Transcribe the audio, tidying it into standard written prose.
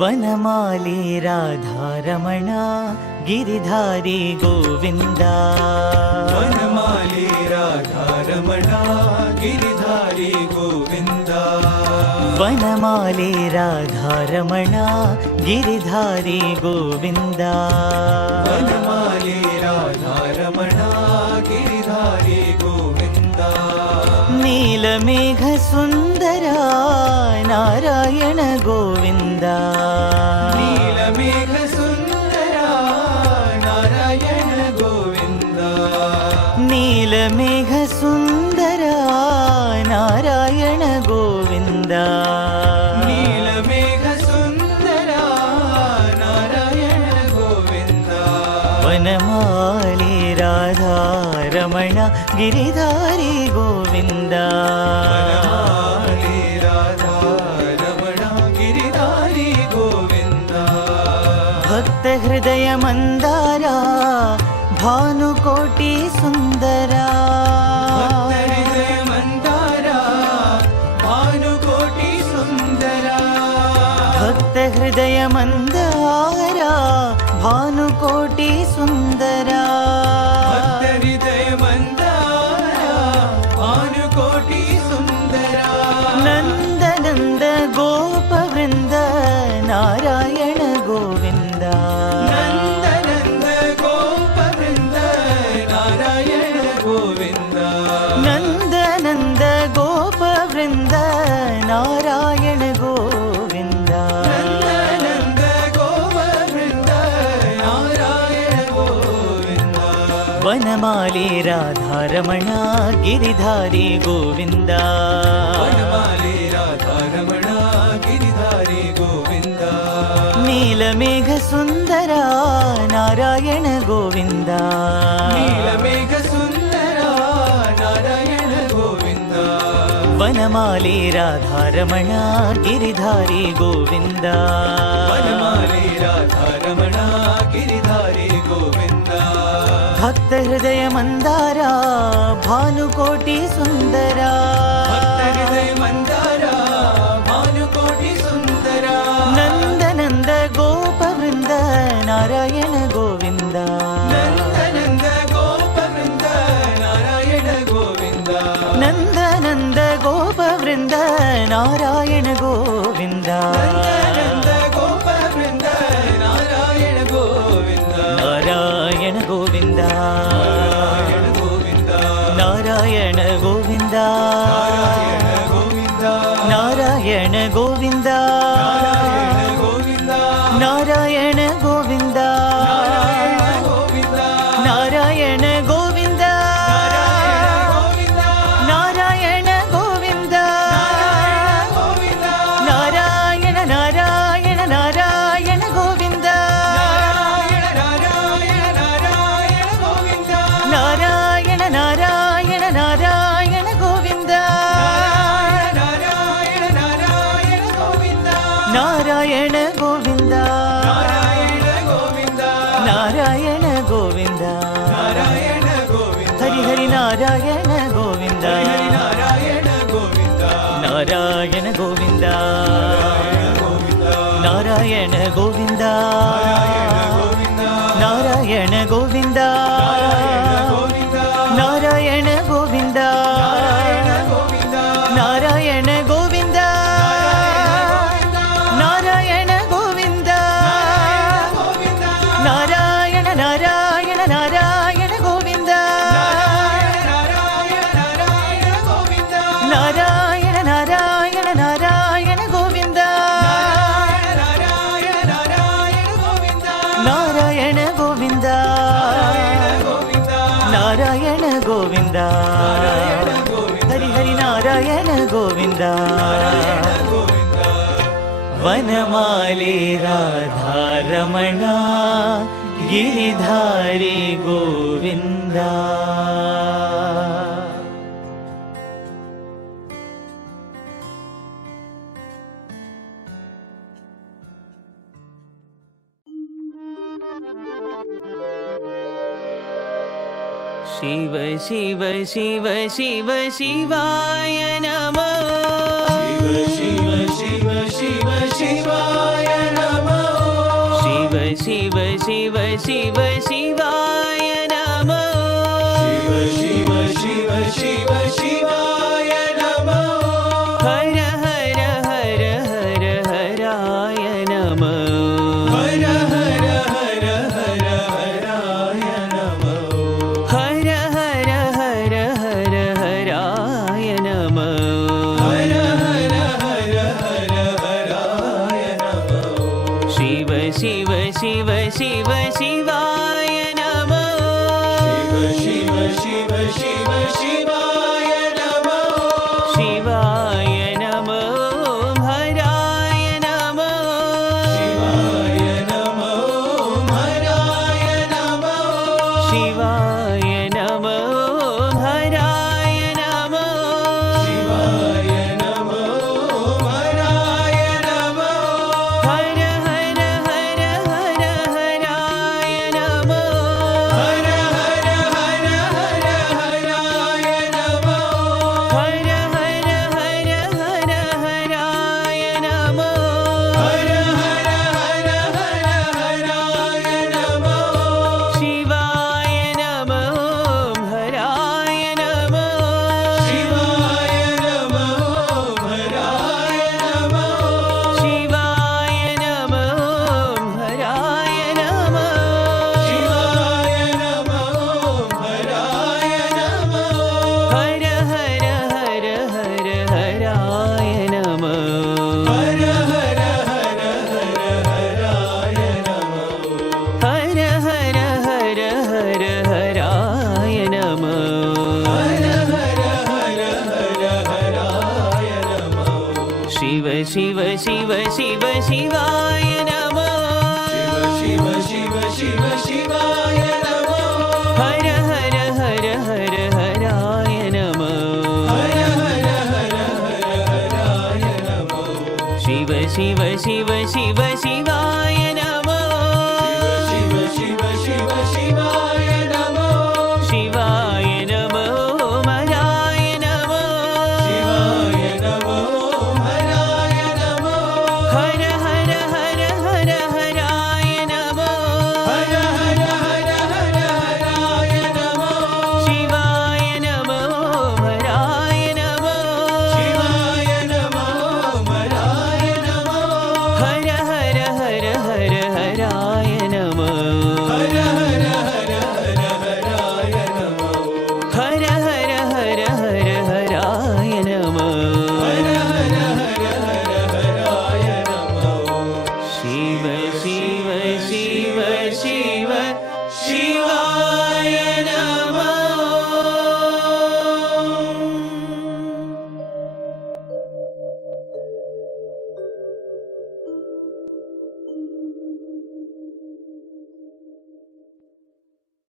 वनमाली राधारमण गिरिधारी गोविंद वनमाली राधारमण गिरिधारी गोविंद वनमाली राधारमण गिरिधारी गोविंद वनमाली राधारमण गिरिधारी गोविंद नीलमेघ सुंदरा नारायण गोविंद नीलमेघ सुंदरा नारायण गोविंद नीलमेघ सुंदरा नारायण गोविंद नीलमेघ सुंदरा नारायण गोविंद वनमाली राधारमण गिरिधारी गोविंद वनमाली राधारमण गिरिधारी गोविंद भक्त हृदय मंदारा भानुकोटि सुंदरा हृदय मंदारा भानुकोटि सुंदरा भक्त हृदय मंदारा भानुकोटि सुंदरा हृदय मंदारा भानुकोटि सुंदरा नंद नंद गोप वृंद नारायण गोविंद नंद नंद गोप वृंद नारायण गोविंद नंद नंद गोप वृंद नारायण गोविंद नंद नंद गोप वृंद नारायण गोविंद वनमाली राधारमण गिरिधारी गोविंद वनमाली राधारमण गिरिधारी गोविंद नीलमेघ सुंदरा नारायण गोविंद नीलमेघ सुंदरा नारायण गोविंद वनमाली राधारमण गिरिधारी गोविंद वनमाली राधारमण गिरिधारी गोविंद भक्त हृदय मंदारा भानुकोटि सुंदरा हृदय मंदारा भानुकोटि सुंदरा नंद नंद गोप वृंद नारायण गोविंद नंद नंद गोप वृंद नारायण गोविंद नंद नंद गोप वृंद नारायण गोविंद नंद गोप वृंद नारायण गोविंद नारायण गोविंद नारायण गोविंद नारायण गोविंद नारायण गोविंद नारायण गोविंद नारायण गोविंद नारायण गोविंद नारायण नारायण नारायण गोविंद नारायण नारायण नारायण गोविंद नारायण गोविंद नारायण गोविंद हरि हरि नारायण गोविंद नारायण गोविंद नारायण गोविंद नारायण गोविंद नारायण गोविंद नारायण गोविंद नारायण गोविंद नारायण नारायण नारायण गोविंद नारायण नारायण नारायण गोविंद नारायण गोविंद नारायण गोविंद हरि हरि नारायण गोविंद वनमाली राधारमण गिरिधारी गोविंद शिव शिव शिव शिव शिवाय नमः शिव शिव शिव शिव शिवाय नमः शिव शिवाय नमो शिव शिव शिव शिवाय नमो हर हर हर हर हराय नमो हर हर हर हर हराय नमो हर हर हर हर हराय नमो हर हर हर हर हराय नमो शिव शिव शिव शिव शिवाय नमो शिव शिव शिव शिवाय नमो शिवाय नमो हराय नमो शिवाय नमो हराय नमो शिवाय नमो हराय नमो शिवाय नमो हराय नमो हर हर हर हर हराय नमो हर हर हर हर हराय नमो हर हर हर हर हराय नमो हर हर हर हर हराय नमो शिवाय नमो हराय नमो शिवाय नमो हराय नमो शिवाय नमो हराय नमो शिवाय नमो हराय नमो हर हर हर हर हराय नमो हर हर हर हर हराय नमो हर हर हर हर हराय नमो हर हर हर हर हराय नमो शिव शिव शिव शिव शिवाय नमो शिव शिव शिव शिवाय नमो हर हर हर हर हराय नमो हर हर हर हर हराय नमो शिव शिव शिव शिव शिवाय